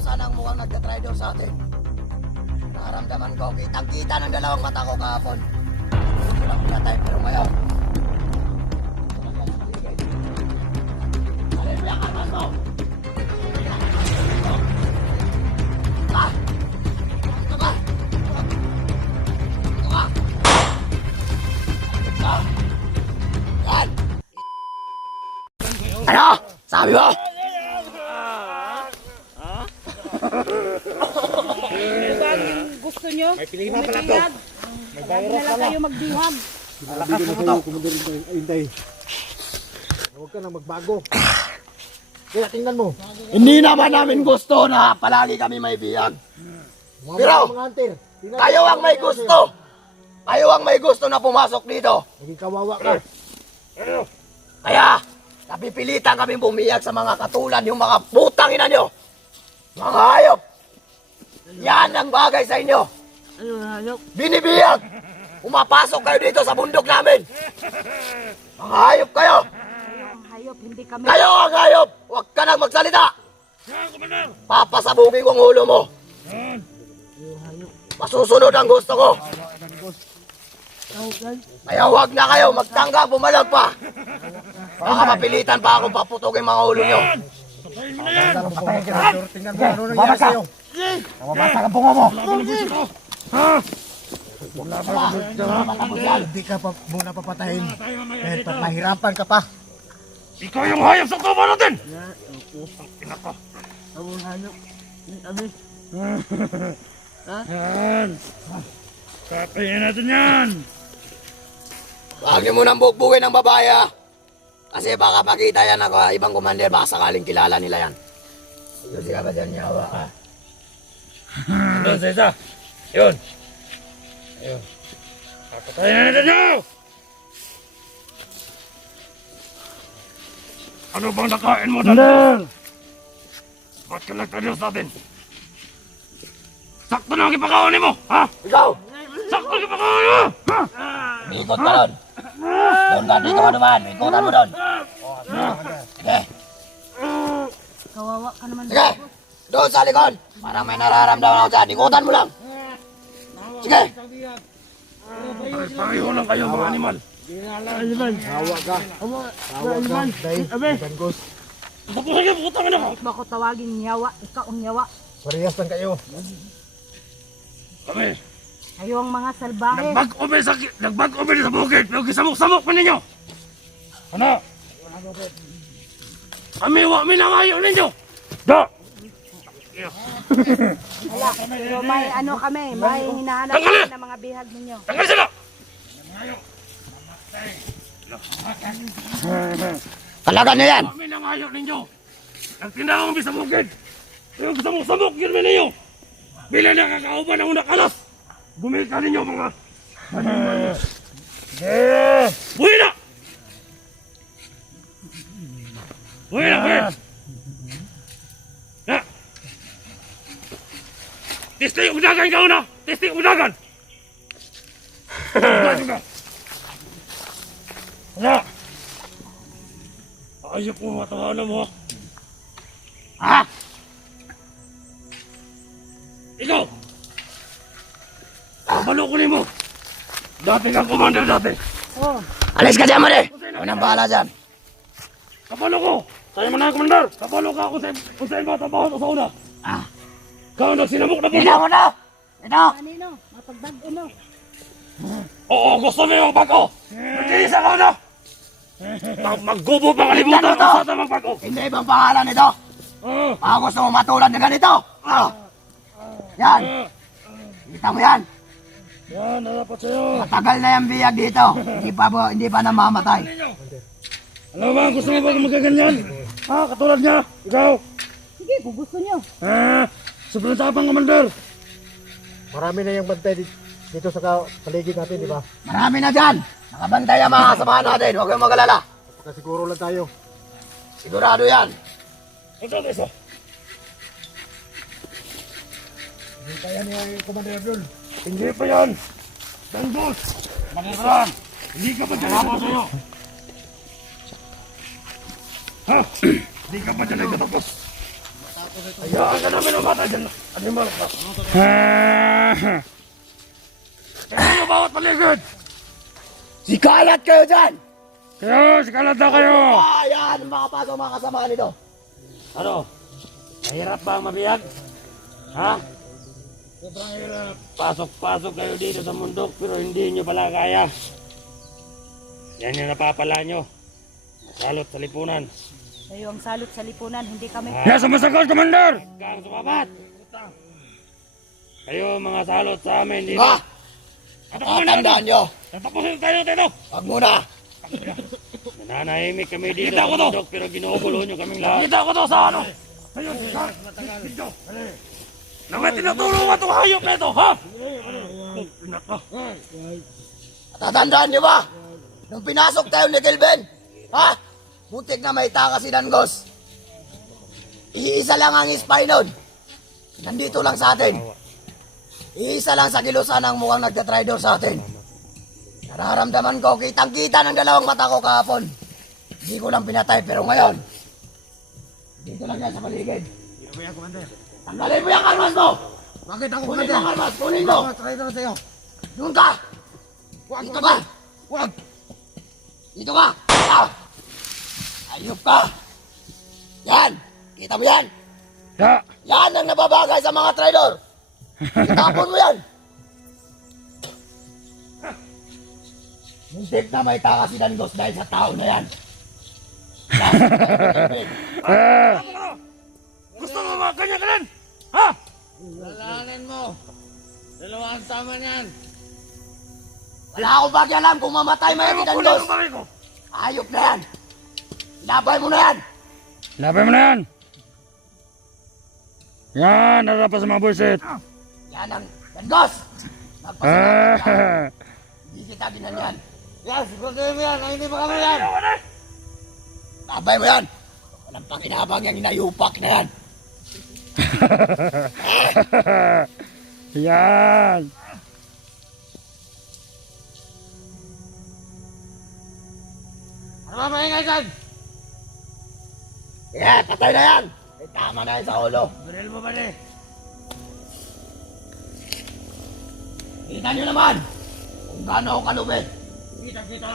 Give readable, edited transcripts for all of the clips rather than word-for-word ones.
sana ang mukhang nagtatry daw sa atin. Nakaramdaman ko, kitang-kita ng dalawang mata ko kahapon. Walang pinatay, pero ngayon. Hallelujah ka, Pasto! Ah! Ito ka! Ito ka! Ito! Yan! Ano? Sabi mo? Ano ba ang gusto nyo? May pilihan pala to. May virus na lang kayo magbihag. Malakas mo to. Hintay. Huwag ka na magbago. Kaya tingnan mo. Hindi naman namin gusto na palagi kami may biyag. Pero, Mga hunter. kayo ang may gusto. Kayo ang may gusto na pumasok dito. Naging kawawa ka. Kaya, napipilitan kami bumiyag sa mga katulad yung mga putang ina nyo. Mga hayop. Yan ang bagay sa inyo. Binibiyag. Pumapasok kayo dito sa bundok namin. Mga hayop kayo. Hayop, hindi kami. Kayo ang hayop. Huwag ka nang magsalita. Papasabugin ko ang ulo mo. Masusunod ang gusto ko. Kaya huwag na kayo magtangga, bumalag pa. Baka mapilitan pa akong paputugin mga ulo nyo. Tingnan mo ano nangyari sa'yo. Mabasa ka bunga mo. Hindi ka pa muna papatayin. Dahil mahirapan ka pa. Ikaw yung hayop sa tubo natin! Yan! Kakainin natin yan! Huwag niyo munang bukbukin ng babae ha. Kasi baka pakita yan ako ha. Ibang commander, baka sakaling kilala nila yan. Ito siya ba dyan yawa ha? Doon sa isa! Yun! Ayun! Kakatayin na natin nyo! Ano bang nakain mo dati? Ba't ka nagtadil sa atin? Sakto na ang ipakawanin mo! Ha? Ikaw! Sakto ang ipakawanin mo! Ha? Ikot ka doon. Doon ka, dito ka naman. Ikutan mo doon. Sige. Kawawa ka naman. Sige. Doon sa likod. Parang may nararamdaman ako dyan. Ikutan mo lang. Sige. Pareho lang kayo mga animal. Hawa ka. Hawa ka. Dahil, Gangos. Tapusin ka, putang ina ko! Bako tawagin yawa. Ikaw ang yawa. Parehas lang kayo. Kami, Kayo ang mga salbahe. nagbag-ube sa bukid, pero kisamok-samok pa ninyo! Ano? Kami, wak minangayo ninyo! Da! Wala. Pero may ano kami. May hinahanap Tanggalin! kami ng mga bihag ninyo. Tanggal sila! Talaga niyo yan. Wak minangayo ninyo! Nagtindahang kami sa bukid, pero kisamok-samok yun ninyo! Bila nakakauban ang nakalas! Bumilka ninyo mga animal! Buhay na! Buhay na, buhay! Ha? Testing udagan ka una! Testing udagan! Udagan ka! Hala! Ayok mo matawanan mo! Ha? Ikaw! Kabalo ko mo! Dati kang commander dati! Oh. Alis ka dyan, mali. Ako nang bahala dyan. Kabalo ko! Sa'yo mo na, commander! Kabalo ka kung sa'yo mo trabaho sa una! Ah. Ikaw ang nagsinamok na Ito puso! mo na. Ito. Kanino? Mapagbago no? Oo, gusto niyo yung bago! Magkilisa ka na! Maggubo pa kalimutan Ito, ito. kung saan tayo magbago! Hindi ibang pangalan ito. Baka gusto mo matulad na ganito. Ah. Yan. Kita mo yan. Yan, narapat sa'yo! Matagal na yung biyag dito. Hindi pa namamatay. Alam mo ba, gusto mo ba magaganyan? Ha, katulad niya! Ikaw! Sige, kung gusto nyo. Ha? Sobrang tapang, commander! Marami na yung bantay dito sa paligid natin, di ba? Marami na dyan. Nakabantay ang mga kasamahan natin. Huwag kayong mag-alala. Siguro lang tayo. Sigurado yan. Ito, isa! Hindi kaya niya yung Commander Abdul. Hindi pa yan! Danggos! Maniraran! Hindi ka pa dyan ako sa'yo! Ha? Hindi ka pa dyan nagtatapos! Hayaan ka namin umatay dyan. Animal ka. Tingnan nyo bawat paligid. Sikalat kayo dyan! Kayo, sikalat na kayo. Yan, makapasok mga kasama nito. Ano? Mahirap ba ang mabiyag? Ha? Sobrang hirap. Pasok-pasok kayo dito sa mundok pero hindi nyo pala kaya. Yan yung napapala nyo. Salot sa lipunan. Kayo ang salot sa lipunan, hindi kami. Kaya sumasagot, Commander! Kang sumabat! Kayo mga salot sa amin dito. Ha? Tatandaan nyo. Tatapusin tayo dito! Wag muna. Nananahimik kami dito sa mundok pero ginugulo nyo kaming lahat. Kita ko to sa ano? Ayun, video. Naman tinutulungan itong hayop na ito, ha? Tatandaan nyo ba? Nung pinasok tayo ni Kelvin, ha? Muntik na may taka si Dangos. Iisa lang ang spy nun. Nandito lang sa atin. Iisa lang sa kilusan ang mukhang nagtatraidor sa atin. Nararamdaman ko, kitang-kita ng dalawang mata ko kahapon. Hindi ko lang pinatay, pero ngayon, dito lang yan sa paligid. Tanggalin mo yung karmas mo! Bakit ako, Kunin mo Commander? ang karmas! Kunin mo! Traitor na sa'yo. Doon ka! Wag, Dito ka! Commander. Wag. Dito ka! Ah! Ayop ka! Yan! Kita mo yan? Ya! Yan ang nababagay sa mga traidor! Itapon mo yan! Muntik na may taka si Dangos dahil sa tao na yan. Gusto mo mga ganyan-ganyan? Ha? Lalanin mo. Dalawang tama niyan. Wala akong pakialam kung mamatay mo yan si Kunin Dangos. ang bagay ko. Ayop na yan! Labay mo na yan! Lapay mo na yan! Yan, narapa sa mga bullshit. Yan ang Dangos! Magpasalamat ka. Ah! Hindi kita ginanyan. Yan, siguraduhin mo yan. Ay, hindi pa kami yan. Labay mo yan! Walang pakinabang yung inayupak na yan. Yan! Ano ba maingay dyan? Yeah, patay na yan! May tama na yan sa ulo. Baril mo ba eh? Kita nyo naman kung gaano ako kalupit. Kita-kita!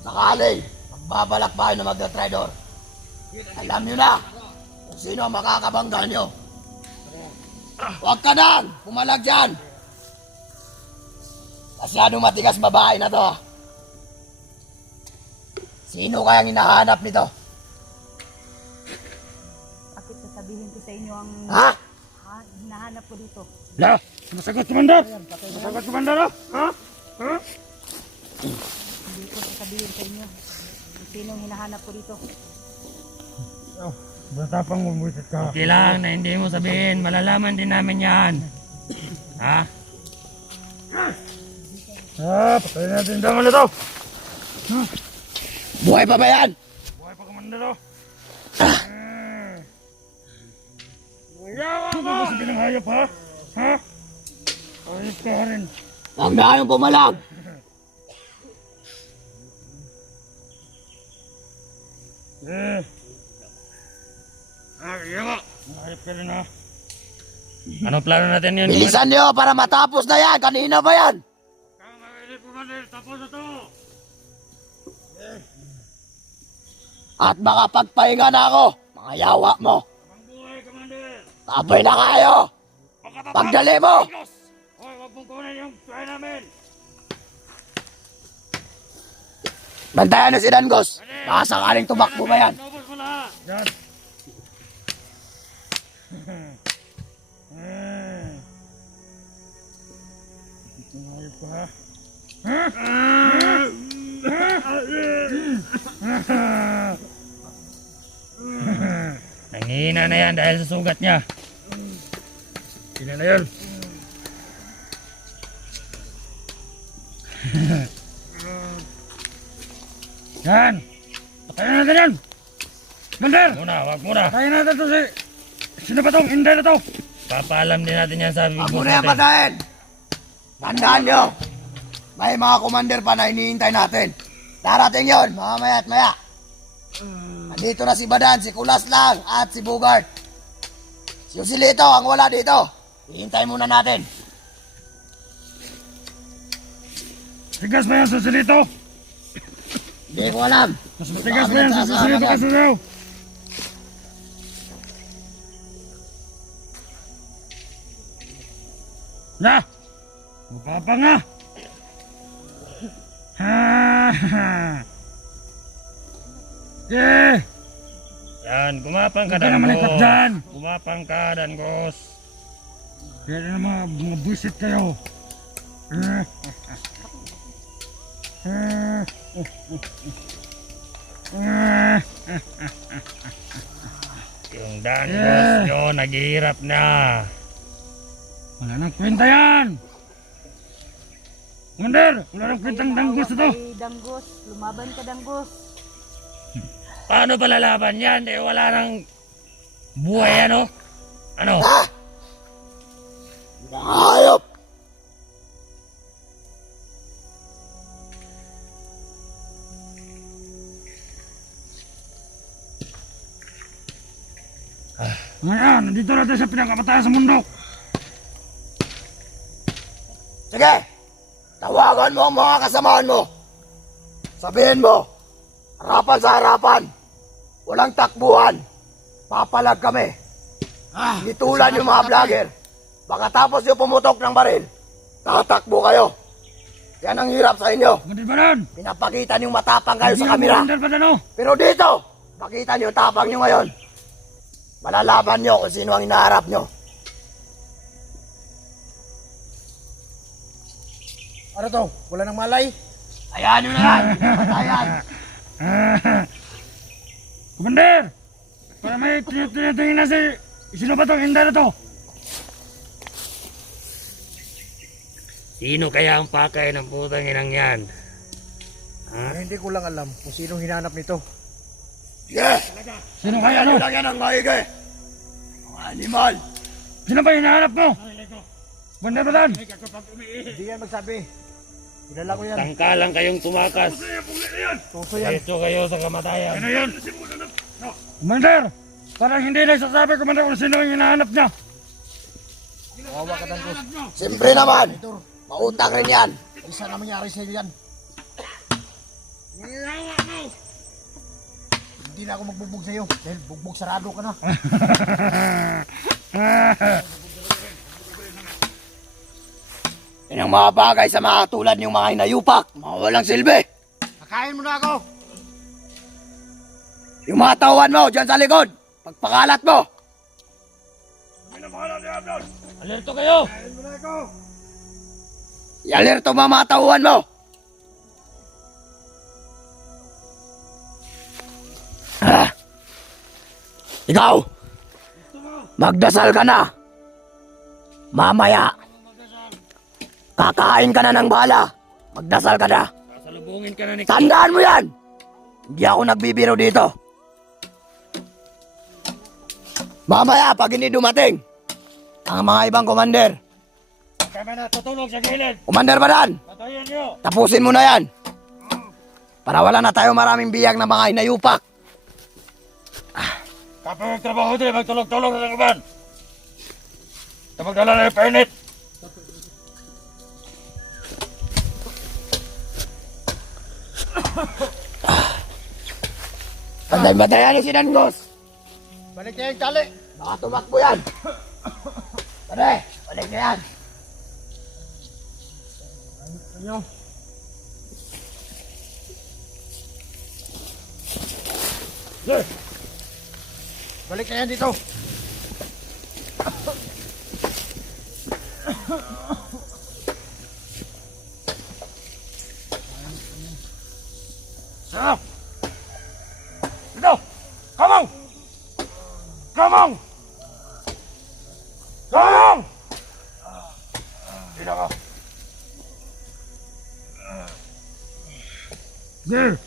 Sakali, magbabalakbayan na magda-traidor. Alam nyo na kung sino ang makakabangga nyo. Huwag ka nang pumalag dyan. Masyadong matigas babae na to. Sino kayang hinahanap nito? Bakit sasabihin ko sa inyo ang Ha? hinahanap ko dito? La! Sumasagot, Commander! Sumasagot, Commander, ha? Ha? Ha? Hindi ko sasabihin sa inyo kung sinong hinahanap ko dito. Matapang umuisit ka. Okay lang na hindi mo sabihin. Malalaman din namin yan. Ha? Ah, patayin natin daman ito. Buhay pa ba yan? Buhay pa, Commander, oh. Mayawa ka! Hindi mo sabihin ng hayop, ha? Ha? Hayop ka rin. Huwag na kayong pumalag. Eh. Yawa! Hayop ka rin, ha? Ano plano natin yun? Bilisan nyo para matapos na yan. Kanina ba yan? Kang makinig, Commander. Tapos na to. At makapagpahinga na ako. Mga yawa mo. Abang buhay, Commander. Tapay na kayo. Pagdali mo. Hoy, wag mong kunin yung try namin. Bantayan na si Dangos. Baka sakaling tumakbo ba yan? Nobos mo lahat. Yan. Ayop ka, ha? Nangihina na yan dahil sa sugat niya. Sila na yun. Yan! Patayin natin yan! Commander! Wag muna! Patayin natin to si... Sino ba tong Inday na to? Papaalam din natin yan sa Huwag big mo boss na yan natin. patayin. Tandaan nyo. May mga commander pa na hinihintay natin. Darating yon, mamaya at maya. Nandito na si Badan, si Kulas lang, at si Bugart. Si Joselito ang wala dito. Hihintayin muna natin. Tigas ba yan sa silito? Hindi ko alam. Mas matigas ba yan sa silito kasi daw? Na! Mapapa nga! Eh! Yan, gumapang ka, Dangos. Gumapang ka, Dangos. Kaya na mga buisit kayo. Yung Dangos nyo, naghihirap na. Wala nang kwenta yan! Commander, wala nang kwentang Dangos ito. Ay, Danggos. Lumaban ka, Danggos. Paano palalaban yan? Eh, wala nang buhay, ano? Ano? Hayop! Ngayon, nandito natin sa pinakamataas sa mundo. Sige! Tawagan mo ang mga kasamaan mo. Sabihin mo, harapan sa harapan. Walang takbuhan. Papalag kami. Gitulan yung mga vlogger. Baka tapos yung pumutok ng baril. Tatakbo kayo. Yan ang hirap sa inyo. Commander Baran! Pinapakita niyong matapang kayo sa kamera. Commander Baran, oh! Pero dito, pakita niyo tapang niyo ngayon. Malalaban niyo kung sino ang hinaharap niyo. Ano to? Wala nang malay? Ayan nyo na yan. Ayan. Commander! Para may tinitingin na si... Sino ba itong hinda na to? Sino kaya ang pakay ng putang inang yan? Hindi ko lang alam kung sino hinanap nito. Sige. Sino kaya ano? Lang yan ang maigi. Mga animal. Sino ba hinahanap mo? Commander Baran! Hindi yan magsabi. Kilala ko yan. Tangka lang kayong tumakas. Tuso yan. Ito kayo sa kamatayan. Ano yan? Commander! Parang hindi na sasabi, Commander, kung sino ang hinahanap niya. Kawawa ka, Dangos. Siyempre naman. Mautang rin yan. Isa na mangyari sa iyo yan. Hindi na ako magbugbog sa iyo. Dahil bugbog sarado ka na. Yan ang mga bagay sa mga tulad niyong mga hinayupak. Mga walang silbi. Kakain mo na ako. Yung mga tauhan mo dyan sa likod. Pagpakalat mo. Alerto kayo! Kakain mo na ako. I-alerto mo mga tauhan mo. Ah. Ikaw. Magdasal ka na. Mamaya. Kakain ka na ng bala. Magdasal ka na. Sasalubungin ka na ni... Tandaan mo yan. Hindi ako nagbibiro dito. Mamaya, pag hindi dumating, ang mga ibang commander, Kami na tutulog sa gilid! Commander Baran, Patayin nyo! tapusin mo na yan. Para wala na tayo maraming biyag na mga hinayupak. Kapag magtrabaho din, magtulog-tulog sa laban! Kapag dala na yung painit! Bantay-bantayan niyo si Dangos. Balik niya yung tali. Baka tumakbo yan. Pare, balik na yan. Ano? Balik na yan dito. Sarap! Dito! Kamong! Kamong! Kamong! Dito ka! Sige!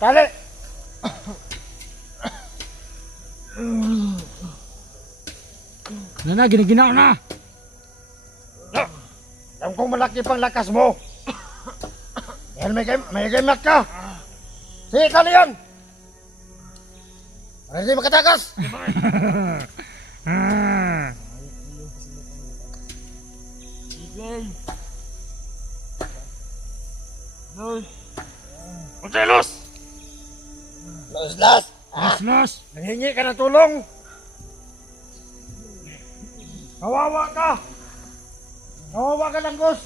Tali. Na, giniginaw na! Alam kong malaki pang lakas mo. Dahil may gamat ka. Sige, tali yan. Para hindi makatakas. Marcelos! Los. Los! Nanghingi ka ng tulong. Kawawa ka! Kawawa ka ng Gus.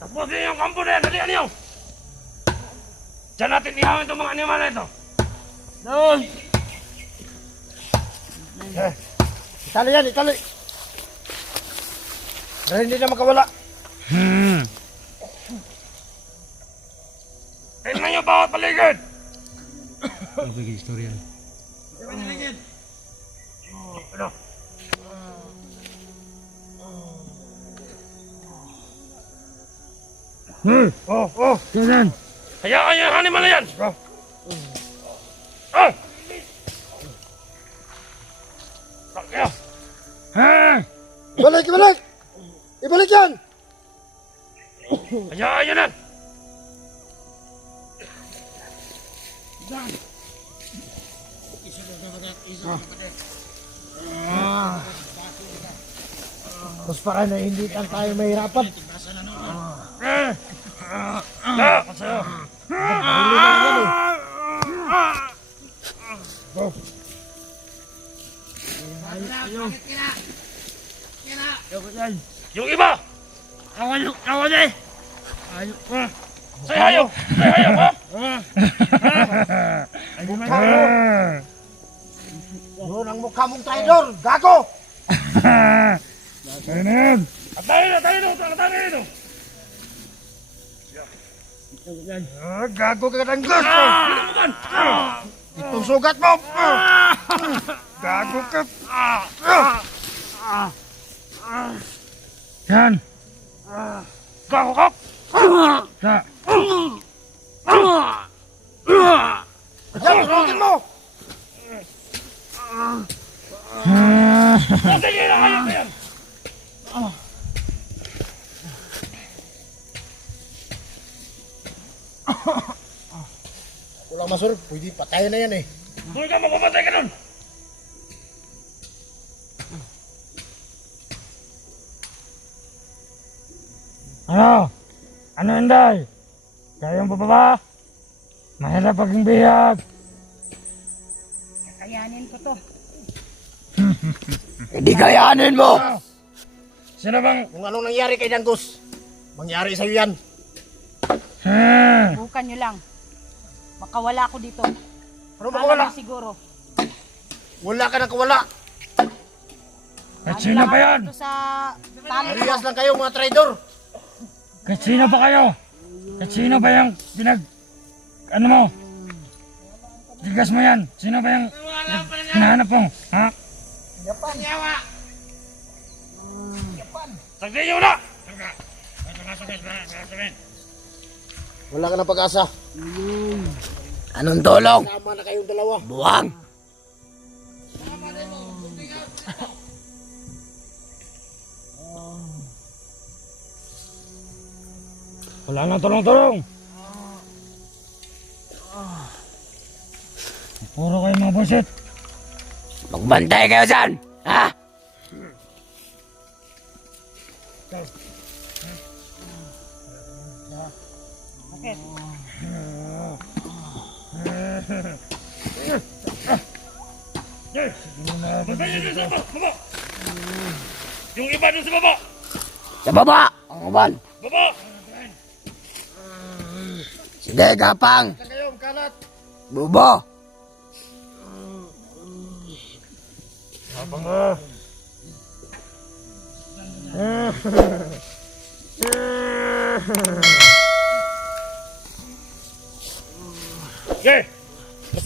Tapusin yung kampo na yan! Dalihan niyo! Diyan natin ihawin itong mga animal na ito! Doon! Itali yan, itali. Para hindi na makawala. Tingnan niyo bawat paligid! Bigay istorya. Ano? Yan. Hayaan niyo yung animal na yan! Ah! Sakya! Ibalik, ibalik! Ibalik yan! Hayaan niyo na! Tapos para na hindi lang tayo mahirapan. Dapat sa'yo! Yung iba! Awan eh! Say hayop! Say hayop ha! Yun ang mukha mong traidor, gago! Atayin ito! Gago ka ng Gus! Pinubukan! Itong sugat mo! Gago ka! Yan! Kakukap! Yan, turugin mo! Sige na hayop na yan! Wala masur, pwede patayin na yan eh. Doon ka magpapatay ka nun! Ano? Ano Inday? Kayang bababa? Mahirap paging bihag. Kakayanin ko to. Hindi kayanin mo! Sino bang... Kung anong nangyari kay Dangus, mangyari sa'yo yan. Bukan nyo lang. Makawala ako dito. Ano Kala makawala? nyo siguro. Wala ka nang kawala. At sino ba yan? Ito sa talo ko. Parehas lang kayo mga traidor. At sino ba kayo? At sino ba yung pinag... Ano mo? Tigas mo yan. Sino ba yung... Hinahanap mo? Ha? Sagdi nyo na! Wala ka ng pag-asa. Anong tulong? Tama na kayong dalawa. Buwang! Wala nang tulong-tulong. Puro kayo mga busit. Magbantay kayo dyan! Ha? Bakit? Sagdi nyo dun sa baba! Yung iba dun sa baba! Sa baba! Ang uban! Baba! Sige, Gapang! Kayo, kalat. Bubo! Abang ah!